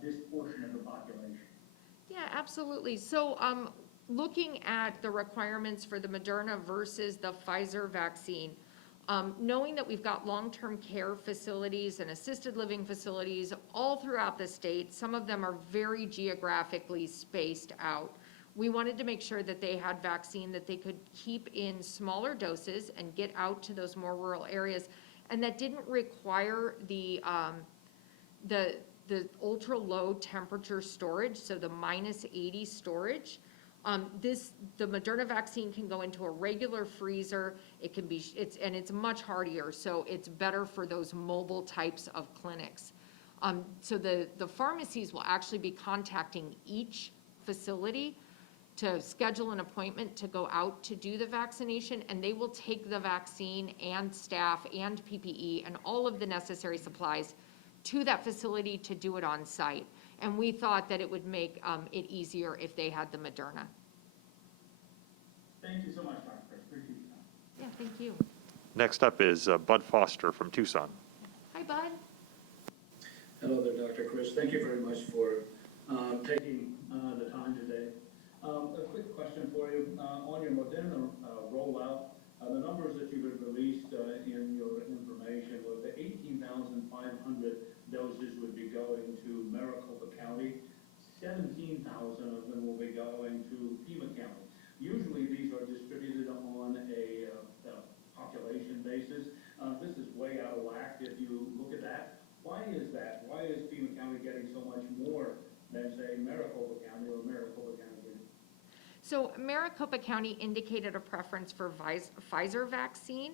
this portion of the population? Yeah, absolutely. So looking at the requirements for the Moderna versus the Pfizer vaccine, knowing that we've got long-term care facilities and assisted living facilities all throughout the state, some of them are very geographically spaced out. We wanted to make sure that they had vaccine that they could keep in smaller doses and get out to those more rural areas, and that didn't require the ultra low temperature storage, so the -80 storage. The Moderna vaccine can go into a regular freezer. It's much hardier, so it's better for those mobile types of clinics. So the pharmacies will actually be contacting each facility to schedule an appointment to go out to do the vaccination, and they will take the vaccine and staff and PPE and all of the necessary supplies to that facility to do it on site. And we thought that it would make it easier if they had the Moderna. Thank you so much, Dr. Chris. Appreciate your time. Yeah, thank you. Next up is Bud Foster from Tucson. Hi, Bud. Hello there, Dr. Chris. Thank you very much for taking the time today. A quick question for you. On your Moderna rollout, the numbers that you had released in your information was the 18,500 doses would be going to Maricopa County. 17,000 of them will be going to Pima County. Usually these are distributed on a population basis. This is way out of whack if you look at that. Why is that? Why is Pima County getting so much more than, say, Maricopa County or Maricopa County getting? So Maricopa County indicated a preference for Pfizer vaccine.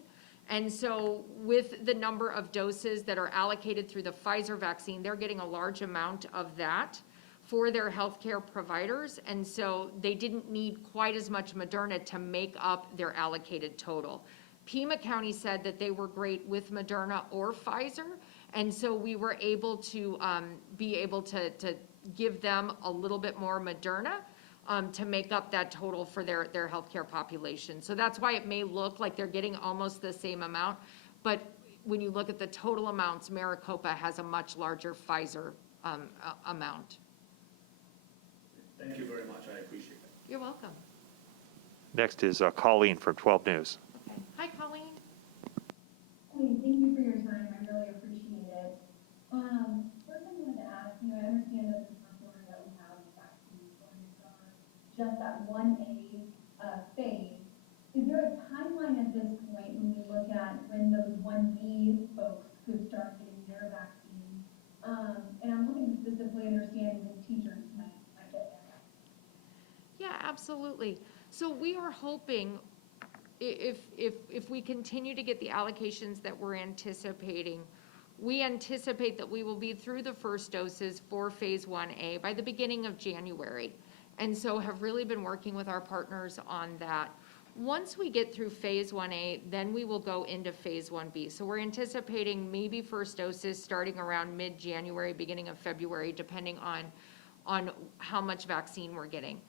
And so with the number of doses that are allocated through the Pfizer vaccine, they're getting a large amount of that for their healthcare providers. And so they didn't need quite as much Moderna to make up their allocated total. Pima County said that they were great with Moderna or Pfizer. And so we were able to to give them a little bit more Moderna to make up that total for their healthcare population. So that's why it may look like they're getting almost the same amount, but when you look at the total amounts, Maricopa has a much larger Pfizer amount. Thank you very much, I appreciate that. You're welcome. Next is Colleen from 12 News. Okay. Hi, Colleen. Hey, thank you for your time. I really appreciate it. First I wanted to ask, I understand that the first order that we have is vaccines going to start just that 1A phase. Is there a timeline at this point when we look at when those 1B folks could start getting their vaccine? And I'm looking to specifically understand when teachers might get their vaccine. Yeah, absolutely. So we are hoping if we continue to get the allocations that we're anticipating, we anticipate that we will be through the first doses for phase 1A by the beginning of January. And so have really been working with our partners on that. Once we get through phase 1A, then we will go into phase 1B. So we're anticipating maybe first doses starting around mid-January, beginning of February, depending on how much vaccine we're getting.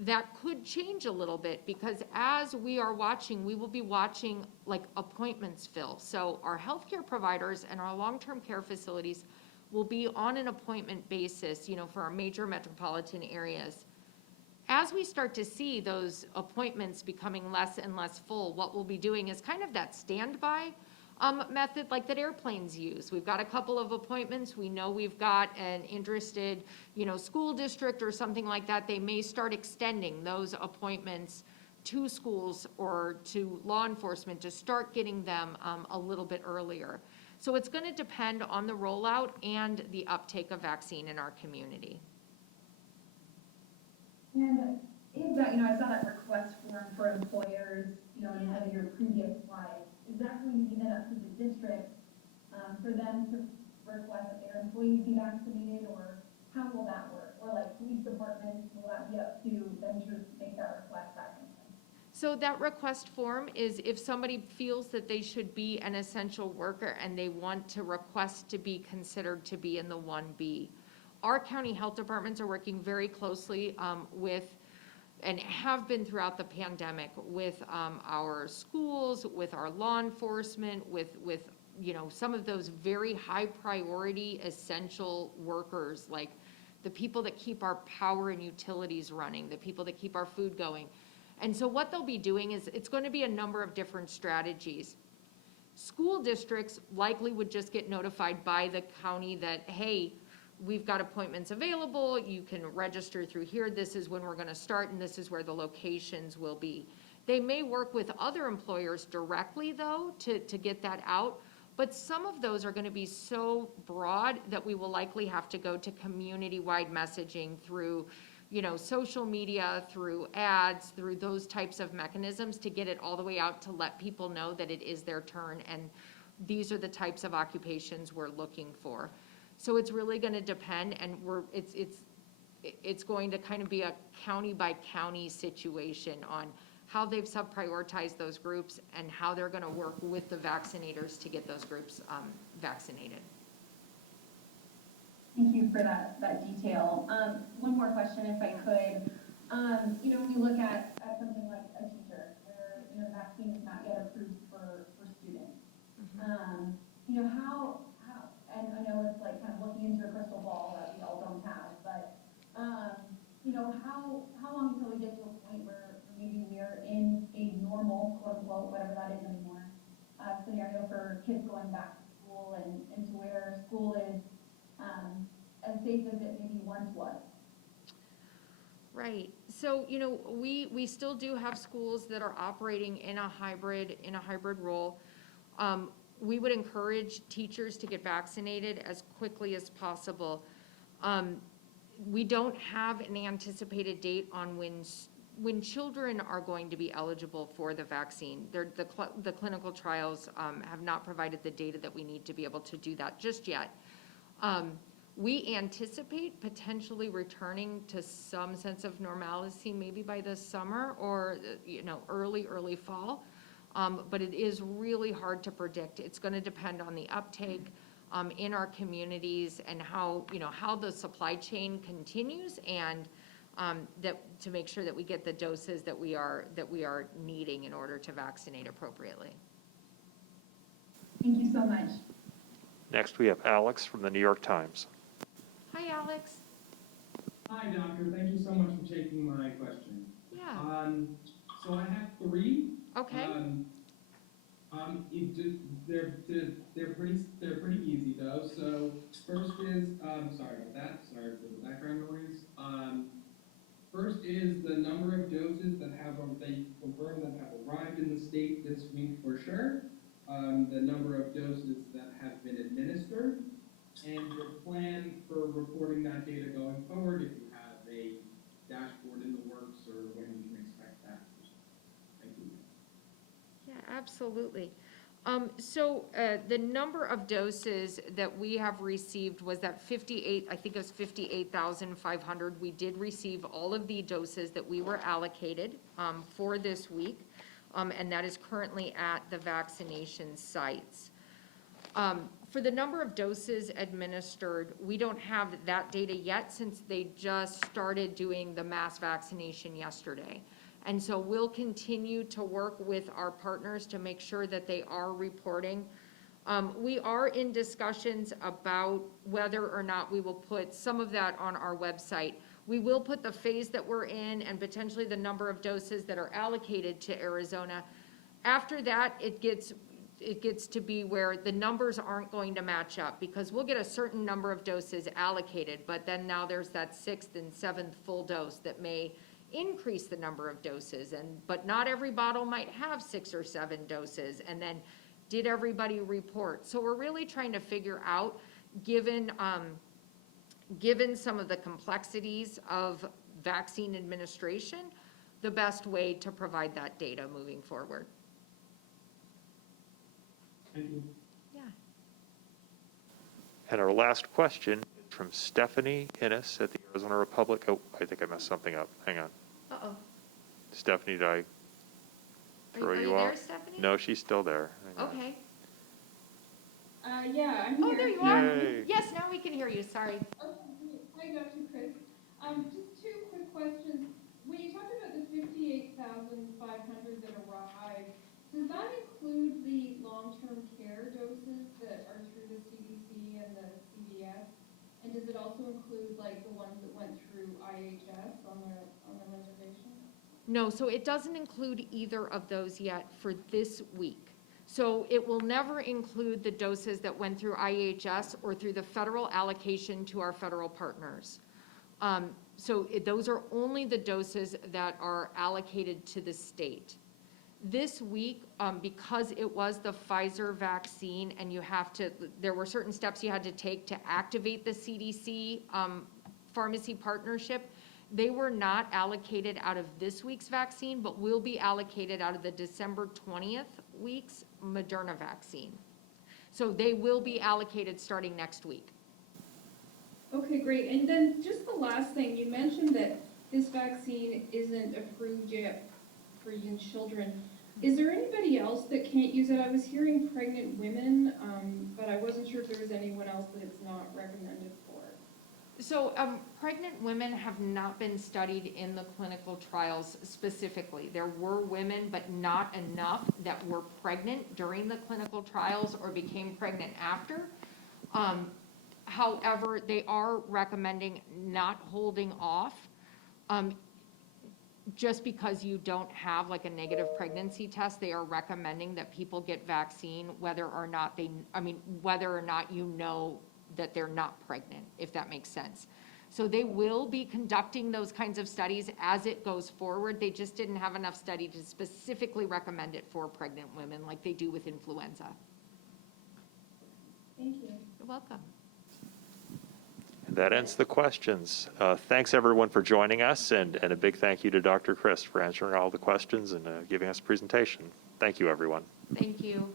That could change a little bit because as we are watching, we will be watching like appointments fill. So our healthcare providers and our long-term care facilities will be on an appointment basis, for our major metropolitan areas. As we start to see those appointments becoming less and less full, what we'll be doing is kind of that standby method like that airplanes use. We've got a couple of appointments. We know we've got an interested, school district or something like that. They may start extending those appointments to schools or to law enforcement to start getting them a little bit earlier. So it's going to depend on the rollout and the uptake of vaccine in our community. And is that, I saw that request form for employers, in one of your previous slides. Is that going to be then up to the district for them to request that their employees be vaccinated, or how will that work? Or like police departments, will that be up to them to make that request, that kind of thing? So that request form is if somebody feels that they should be an essential worker and they want to request to be considered to be in the 1B. Our county health departments are working very closely with and have been throughout the pandemic with our schools, with our law enforcement, with some of those very high priority essential workers, like the people that keep our power and utilities running, the people that keep our food going. And so what they'll be doing is it's going to be a number of different strategies. School districts likely would just get notified by the county that, hey, we've got appointments available, you can register through here, this is when we're going to start, and this is where the locations will be. They may work with other employers directly, though, to get that out, but some of those are going to be so broad that we will likely have to go to community-wide messaging through, social media, through ads, through those types of mechanisms to get it all the way out to let people know that it is their turn, and these are the types of occupations we're looking for. So it's really going to depend, and it's going to kind of be a county by county situation on how they've sub-prioritized those groups and how they're going to work with the vaccinators to get those groups vaccinated. Thank you for that detail. One more question, if I could. When you look at something like a teacher, where the vaccine is not yet approved for students, how, and I know it's like kind of looking into a crystal ball that we all don't have, but how long until we get to a point where maybe we're in a normal, quote unquote, whatever that is anymore, scenario for kids going back to school and to where school is as safe as it maybe once was? Right. So, we still do have schools that are operating in a hybrid role. we would encourage teachers to get vaccinated as quickly as possible. We don't have an anticipated date on when children are going to be eligible for the vaccine. The clinical trials have not provided the data that we need to be able to do that just yet. We anticipate potentially returning to some sense of normalcy maybe by the summer or, early fall. But it is really hard to predict. It's going to depend on the uptake in our communities and how the supply chain continues, and to make sure that we get the doses that we are needing in order to vaccinate appropriately. Thank you so much. Next, we have Alex from the New York Times. Hi, Alex. Hi, doctor. Thank you so much for taking my question. Yeah. So I have three. Okay. They're pretty easy though. So first is sorry about that. Sorry for the background noise. First is the number of doses that they confirmed that have arrived in the state this week for sure. The number of doses that have been administered, and your plan for reporting that data going forward, if you have a dashboard in the works or when we can expect that. Thank you. Yeah, absolutely. So the number of doses that we have received was that 58, I think it was 58,500. We did receive all of the doses that we were allocated for this week, and that is currently at the vaccination sites. For the number of doses administered, we don't have that data yet since they just started doing the mass vaccination yesterday. And so we'll continue to work with our partners to make sure that they are reporting. We are in discussions about whether or not we will put some of that on our website. We will put the phase that we're in and potentially the number of doses that are allocated to Arizona. After that, it gets to be where the numbers aren't going to match up, because we'll get a certain number of doses allocated, but then now there's that sixth and seventh full dose that may increase the number of doses, but not every bottle might have 6 or 7 doses. And then did everybody report? So we're really trying to figure out, given some of the complexities of vaccine administration, the best way to provide that data moving forward. Thank you. Yeah. And our last question is from Stephanie Innes at the Arizona Republic. Oh, I think I messed something up. Hang on. Uh-oh. Stephanie, did I throw Are you you off? there, Stephanie? No, she's still there. Hang on. Okay. Yeah, I'm here. Oh, there you are. Yay. Yes, now we can hear you. Sorry. Okay, hi, Dr. Chris. Just 2 quick questions. When you talked about the 58,500 that arrived, does that include the long-term care doses that are through the CDC and the CVS? And does it also include like the ones that went through IHS on the reservation? No, so it doesn't include either of those yet for this week. So it will never include the doses that went through IHS or through the federal allocation to our federal partners. Those are only the doses that are allocated to the state. This week, because it was the Pfizer vaccine and there were certain steps you had to take to activate the CDC pharmacy partnership, they were not allocated out of this week's vaccine, but will be allocated out of the December 20th week's Moderna vaccine. So they will be allocated starting next week. Okay, great. And then just the last thing, you mentioned that this vaccine isn't approved yet for young children. Is there anybody else that can't use it? I was hearing pregnant women, but I wasn't sure if there was anyone else that it's not recommended for. So pregnant women have not been studied in the clinical trials specifically. There were women, but not enough that were pregnant during the clinical trials or became pregnant after. However, they are recommending not holding off just because you don't have like a negative pregnancy test. They are recommending that people get vaccine whether or not you know that they're not pregnant, if that makes sense. So they will be conducting those kinds of studies as it goes forward. They just didn't have enough study to specifically recommend it for pregnant women like they do with influenza. Thank you. You're welcome. That ends the questions. Thanks, everyone, for joining us, and a big thank you to Dr. Christ for answering all the questions and giving us a presentation. Thank you, everyone. Thank you.